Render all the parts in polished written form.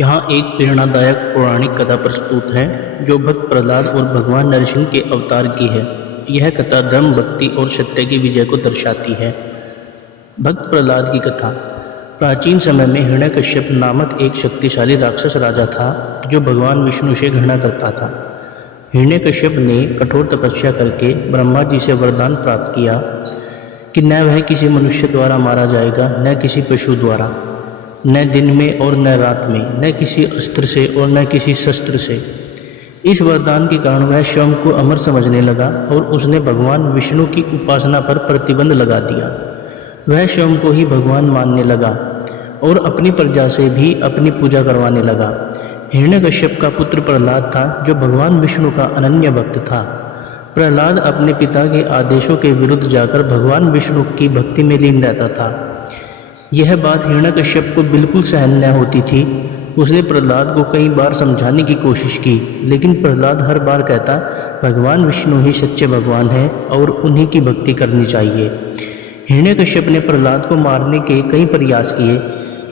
यहाँ एक प्रेरणादायक पौराणिक कथा प्रस्तुत है जो भक्त प्रहलाद और भगवान नरसिंह के अवतार की है। यह कथा धर्म, भक्ति और सत्य की विजय को दर्शाती है। भक्त प्रहलाद की कथा। प्राचीन समय में हिरण्यकश्यप नामक एक शक्तिशाली राक्षस राजा था जो भगवान विष्णु से घृणा करता था। हिरण्यकश्यप ने कठोर तपस्या करके ब्रह्मा जी से वरदान प्राप्त किया कि न वह किसी मनुष्य द्वारा मारा जाएगा, न किसी पशु द्वारा, न दिन में और न रात में, न किसी अस्त्र से और न किसी शस्त्र से। इस वरदान के कारण वह स्वयं को अमर समझने लगा और उसने भगवान विष्णु की उपासना पर प्रतिबंध लगा दिया। वह स्वयं को ही भगवान मानने लगा और अपनी प्रजा से भी अपनी पूजा करवाने लगा। हिरण्यकश्यप का पुत्र प्रहलाद था जो भगवान विष्णु का अनन्य भक्त था। प्रहलाद अपने पिता के आदेशों के विरुद्ध जाकर भगवान विष्णु की भक्ति में लीन रहता था। यह बात हिरण्यकश्यप को बिल्कुल सहन न होती थी। उसने प्रहलाद को कई बार समझाने की कोशिश की, लेकिन प्रहलाद हर बार कहता, भगवान विष्णु ही सच्चे भगवान हैं और उन्हीं की भक्ति करनी चाहिए। हिरण्यकश्यप ने प्रहलाद को मारने के कई प्रयास किए,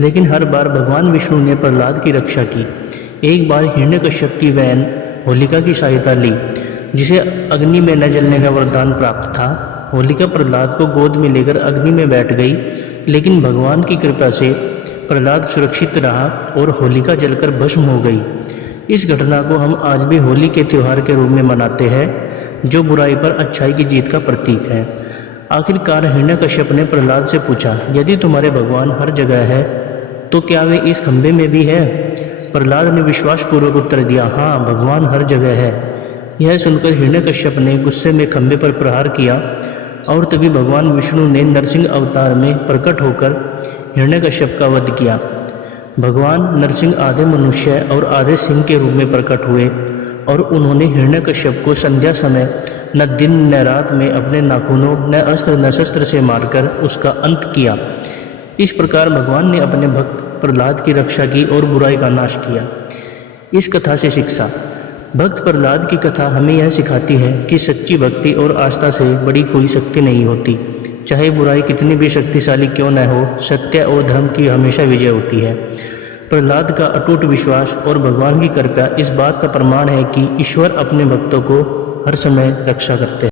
लेकिन हर बार भगवान विष्णु ने प्रहलाद की रक्षा की। एक बार हिरण्यकश्यप की बहन होलिका की सहायता ली, जिसे अग्नि में न जलने का वरदान प्राप्त था। होलिका प्रहलाद को गोद में लेकर अग्नि में बैठ गई, लेकिन भगवान की कृपा से प्रहलाद सुरक्षित रहा और होलिका जलकर भस्म हो गई। इस घटना को हम आज भी होली के त्यौहार के रूप में मनाते हैं, जो बुराई पर अच्छाई की जीत का प्रतीक है। आखिरकार हिरण्यकश्यप ने प्रहलाद से पूछा, यदि तुम्हारे भगवान हर जगह है तो क्या वे इस खंभे में भी है? प्रहलाद ने विश्वासपूर्वक उत्तर दिया, हाँ, भगवान हर जगह है। यह सुनकर हिरण्यकश्यप ने गुस्से में खंभे पर प्रहार किया और तभी भगवान विष्णु ने नरसिंह अवतार में प्रकट होकर हिरण्यकश्यप का वध किया। भगवान नरसिंह आधे मनुष्य और आधे सिंह के रूप में प्रकट हुए और उन्होंने हिरण्यकश्यप को संध्या समय न दिन न रात में अपने नाखूनों, न अस्त्र न शस्त्र से मारकर उसका अंत किया। इस प्रकार भगवान ने अपने भक्त प्रहलाद की रक्षा की और बुराई का नाश किया। इस कथा से शिक्षा। भक्त प्रहलाद की कथा हमें यह सिखाती है कि सच्ची भक्ति और आस्था से बड़ी कोई शक्ति नहीं होती। चाहे बुराई कितनी भी शक्तिशाली क्यों न हो, सत्य और धर्म की हमेशा विजय होती है। प्रहलाद का अटूट विश्वास और भगवान की कृपा इस बात का प्रमाण है कि ईश्वर अपने भक्तों को हर समय रक्षा करते हैं।